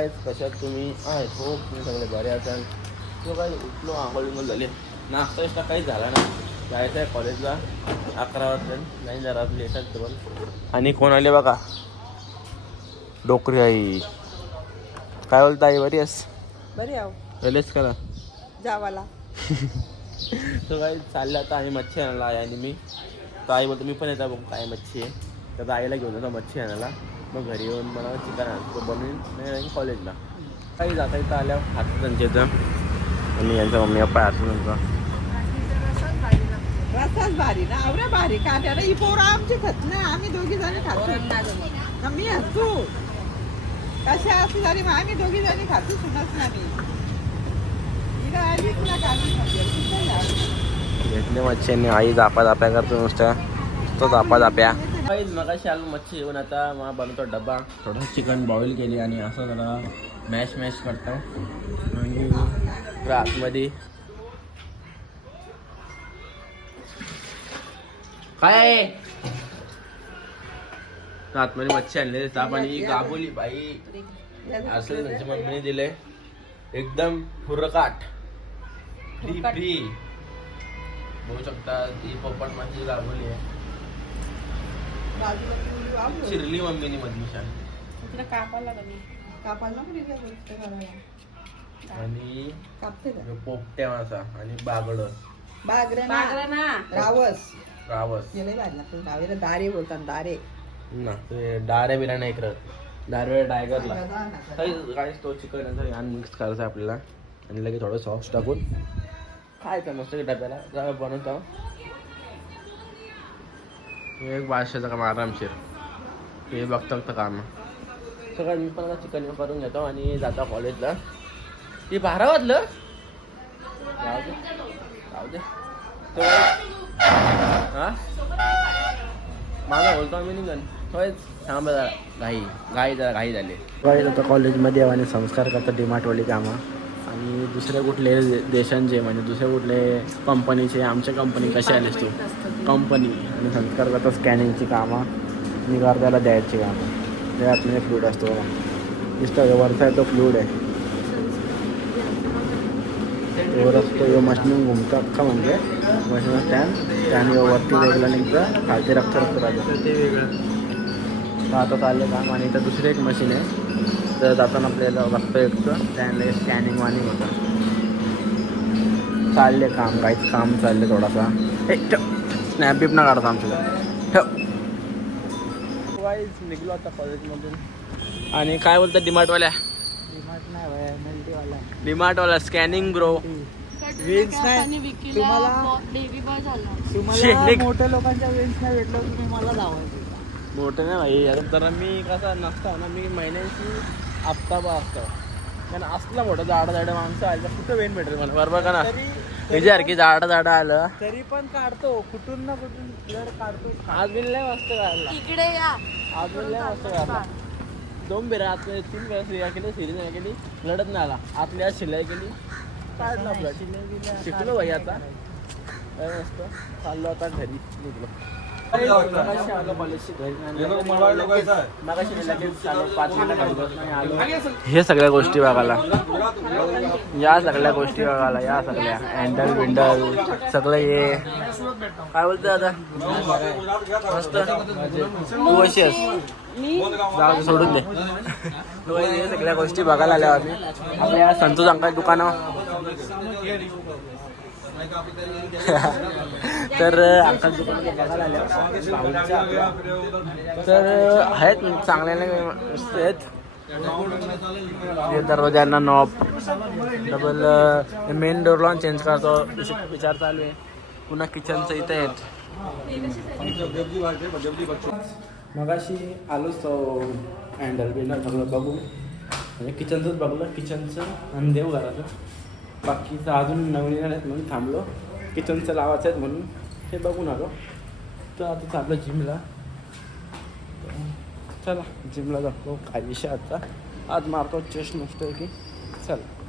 काय कशात तुम्ही आहेत? हो तुम्ही सगळे बरे असाल. तो काय उठलो आंघोळ बिंघोळ झाली. नाश्ता बिष्टा काहीच झाला नाही. जायचं आहे कॉलेजला अकरा वाजता. नाही जरा लेट आहे पण आणि कोण आले बघा? डोकरी आई. काय बोलता आई बरी आहेस? बरी आहो. गेलेस करा जावाला. तो काय चाललं आता आम्ही मच्छी आणायला आई आणि मी. तर आई बोलतो मी पण येतो बघ काय मच्छी आहे. तर आईला घेऊन येतो मच्छी आणायला. मग घरी येऊन मला चिकन आणतो बनवून नाही कॉलेजला काही जाता येतं आल्यावर हात त्यांच्या इथं. आणि यांचा मम्मी पप्पा हात त्यांचा रसाच भारी ना आवऱ्या भारी काट्या ही पोरं आमची खात ना आम्ही दोघी जणी खातो. ना मी हसू. कशा असली तरी मग आम्ही दोघी जणी खातो सुनच ना मी. हिला आलीच ना खाली कुठं झालं? घेतले मच्छी आणि आई जापा जाप्या करतो नुसत्या तो जापा जाप्या काही मगाशी आलो मच्छी येऊन आता मग बनवतो डबा थोडं चिकन बॉईल केली आणि असं जरा मॅश मॅश करतो. आणि आतमध्ये. काय आतमध्ये मच्छी आणले ताप आणि गाबोली बाई असं त्यांच्या मम्मीने दिले एकदम हुरकाट फ्री फ्री बघू शकता ती पोपट माझी गाबोली आहे. चिरली मम्मीने मधमिशा कापायला कुठे गेलं इतकं करायला? आणि कापते का? पोपट्या मासा आणि बागड. बागरे ना रावस. रावस. गेले बाजला पण डावेला दारे बोलतात दारे. ना ते डाऱ्या बिरा नाही करत. डाऱ्या टायगरला काय तो चिकन मिक्स करायचं आपल्याला. आणि लगेच थोडं सॉस टाकून. खायचं मस्त डब्याला. जा बनवतो एक बादशाचा काम आरामशीर. हे बघता बघता काम. सगळं मी पण आता चिकन करून घेतो आणि जातो कॉलेजला ते बारा वाजलं? जाऊ दे. जाऊ दे. तो हा? माझा बोलतो आम्ही निघन. होय थांब जरा. घाई. घाई जरा घाई झाली. कॉलेजमध्ये आणि संस्कार करतात डिमार्टवाली कामं. आणि दुसऱ्या कुठले दे- देशांचे म्हणजे दुसऱ्या कुठले कंपनीचे आमच्या कंपनी कशी आलीस तू? कंपनी आणि संस्कार करतात स्कॅनिंगची कामं आणि त्याला द्यायची कामं. त्यात म्हणजे फ्लूड असतो बघा. वरचा आहे तो फ्लूड आहे. वर असतो यो मशीन घुमतो अख्खा म्हणजे. मशीन स्टँड स्टँड वरती वेगळं निघतं खालती रक्त रक्त राहतं ते वेगळं आता चाललं काम आणि इथं दुसरी एक मशीन आहे. तर जाताना आपल्याला रक्त येतं. स्टँडला स्कॅनिंग वानिंग होतं. चालले काम काहीच काम चालले थोडासा. हे स्नॅप बिप ना काढता आमच्या निघलो आता कॉलेजमधून आणि काय बोलतात डिमार्टवाल्या? डिमार्टवाला स्कॅनिंग ब्रो वेन्स नाही. तुम्हाला मोठ्या लोकांच्या वेन्स नाही भेटलं तुम्ही मला लावायचं मोठं नाही भाई. तर मी कसा नसता ना मी महिन्याची हप्ता बा असतो कारण असलं मोठं जाडं जाडं माणसं आलं तर कुठं वेन भेटेल मला? बरोबर का ना? तरी विचार की जाडं जाडं आलं. तरी पण काढतो. कुठून ना कुठून ब्लड काढतो आज बिल लय मस्त काढला. इकडे या. आज बिल लय मस्त काढला. दोन बिरा आत तीन बिरा सिरिया केली सिरी नाही केली लढत नाही आला. आतली आज शिलाई केली. काढला ब्लड शिकलो भाई आता. मस्त. चाललो आता घरी. निघलो. हे सगळ्या गोष्टी बघायला. या सगळ्या गोष्टी बघायला या सगळ्या. हँडल विंडल सगळं हे. काय बोलतो आता मस्त. तू अशी आहेस जाऊ सोडून दे. तू हे सगळ्या गोष्टी बघायला आल्या आम्ही. आपल्या संतोष अंकाच दुकानं तर अंकाच बघायला आल्या तर आहेत चांगले नाही आहेत. दरवाज्यांना नॉब डबल मेन डोर लॉन चेंज करतो. विचार चालू आहे. पुन्हा किचनचं इथं आहेत. मगाशी आलोच हँडल बिंडल सगळं म्हणजे किचनचंच बघलं. किचनचं आणि देवघराचं. बाकीचं अजून नवीन येणार आहेत म्हणून थांबलो. किचनचं लावायचं आहेत म्हणून. हे बघून आलो. तर आता चाललं जिमला चला जिमला जातो. काय विषय आता? आज मारतो चेस्ट नसतो की. चला.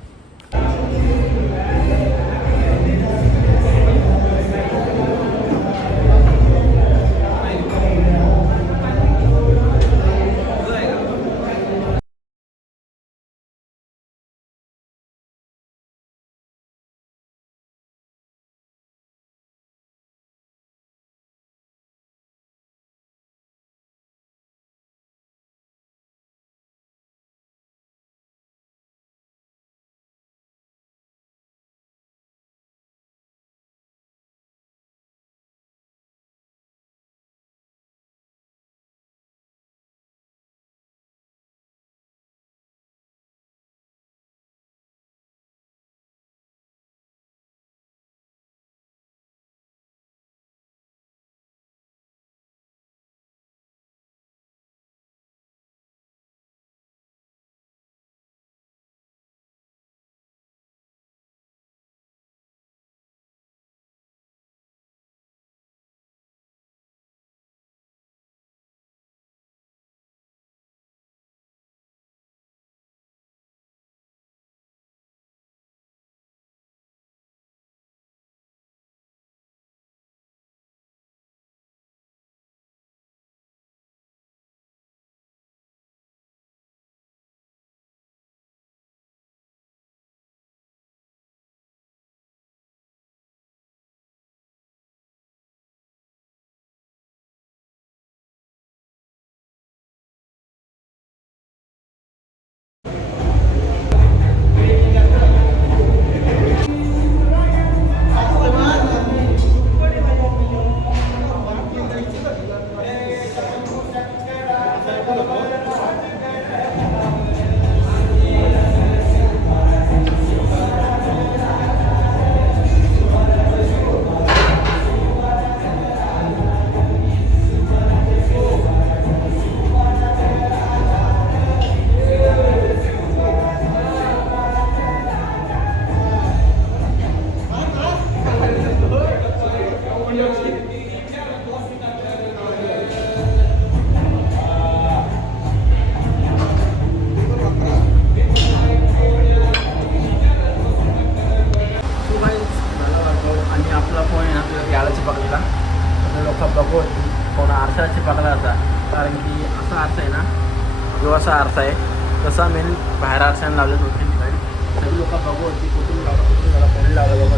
आरशाने लावले दोन तीन ठिकाणी सगळी लोक बघू होती कुठून लावला कुठून लावला कोणी लावला बघा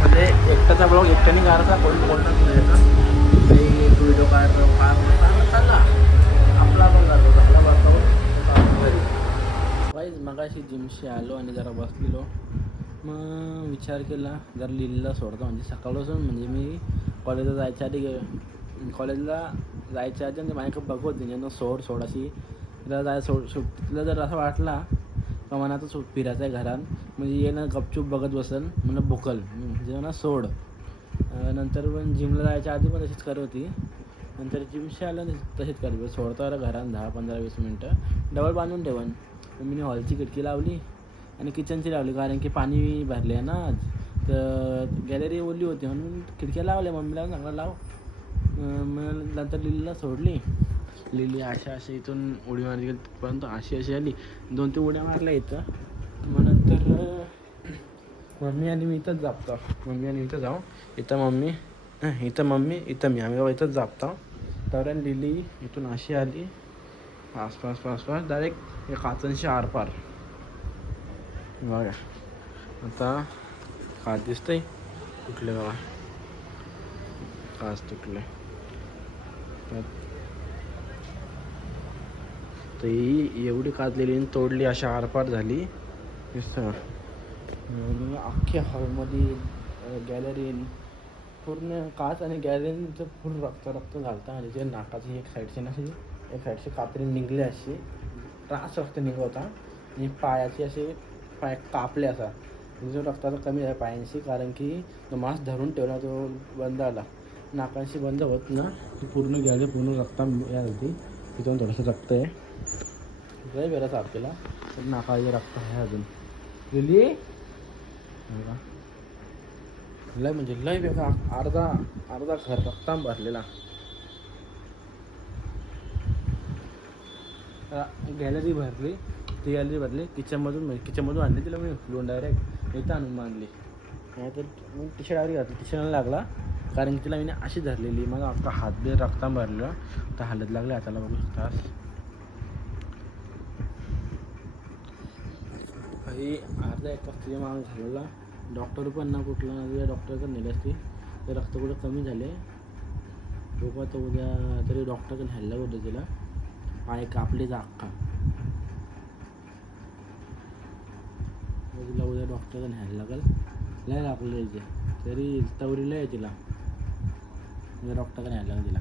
म्हणजे एकट्याचा ब्लॉग एकट्याने काढायचा कोणी बोलणार नाही ना. ते व्हिडिओ काढतो फार चालला आपला पण जातो आपला वातावरण वाईज मगाशी जिमशी आलो आणि जरा बसलेलो. मग विचार केला जरा लिलीला सोडतो. म्हणजे सकाळपासून म्हणजे मी कॉलेजला जायच्या आधी कॉलेजला जायच्या आधी म्हणजे माझ्याकडे बघत होती. म्हणजे सोड सोड अशी तिला जाय सोड तिला जर असं वाटला का मनात सो फिरायचं आहे घरात म्हणजे ये ना गपचूप बघत बसल म्हणून भुकल म्हणजे ना सोड. नंतर पण जिमला जायच्या आधी पण तशीच करत होती. नंतर जिमशी आलं तशीच करत सोडतो आलं घरात दहा पंधरा वीस मिनटं. डबल बांधून ठेवण मी हॉलची खिडकी लावली आणि किचनची लावली कारण की पाणी भरले आहे ना आज. तर गॅलरी ओली होती म्हणून खिडक्या लावल्या. मम्मीला चांगला लाव. मग नंतर लिलीला सोडली. लिली अशा अशा इथून उडी मारली गेली परंतु अशी अशी आली. दोन तीन उड्या मारल्या इथं. मग नंतर मम्मी आणि मी इथंच जापतो. मम्मी आणि इथं जाऊ. इथं मम्मी इथं मम्मी इथं मी. आम्ही बाबा इथंच जापतो. तर लिली इथून अशी आली. आसपास पासपास डायरेक्ट काचांशी आरपार बघा. आता काच दिसतंय. कुठले बाबा काच तुटले. तर ही एवढी काजलेली आणि तोडली अशा आरपार झाली. दिसतं अख्ख्या हॉलमध्ये गॅलरी पूर्ण काच आणि गॅलरीचं पूर्ण रक्त रक्त घालता आणि जे नाकाची एक साईडची ना अशी एक साईडची कात्री निघली अशी. त्रास रक्त निघवता. आणि पायाची असे पाय कापले असा. म्हणजे जो रक्ताचा कमी आहे पायांशी कारण की तो मास्क धरून ठेवला तो बंद आला नाकांशी बंद होत ना ती पूर्ण गॅलरी पूर्ण रक्ता या होती. तिथून थोडंसं रक्त आहे. लय वेळा साफ केला. पण नाकाचे रक्त आहे अजून. लिली. लय म्हणजे लय वेगळा अर्धा अर्धा घर रक्ताम भरलेला. गॅलरी भरली. ती गॅलरी भरली. किचनमधून म्हणजे किचनमधून आणली तिला मी उचलून डायरेक्ट इथं आणून बांधली. नाही तर मी टी शर्ट आवरी घातली. टी शर्टला लागला. कारण की तिला मी अशी धरलेली. मग अख्खा हात बी रक्ताम भरलं. तर हालत लागले. हाताला बघू शकतास काही अर्धा एक तास तिच्या मागं घालवला डॉक्टर पण ना कुठला ना तुझ्या डॉक्टरकडे नेलं असते ते रक्त कुठं कमी झाले. बघू आता उद्या तरी डॉक्टरकडे न्यायला होतं तिला. पाय कापलेचा अख्खा. तिला उद्या डॉक्टरकडे न्यायला लागेल. लय लागले तरी तवरीला आहे तिला. उद्या डॉक्टरकडे न्यायला लागेल तिला.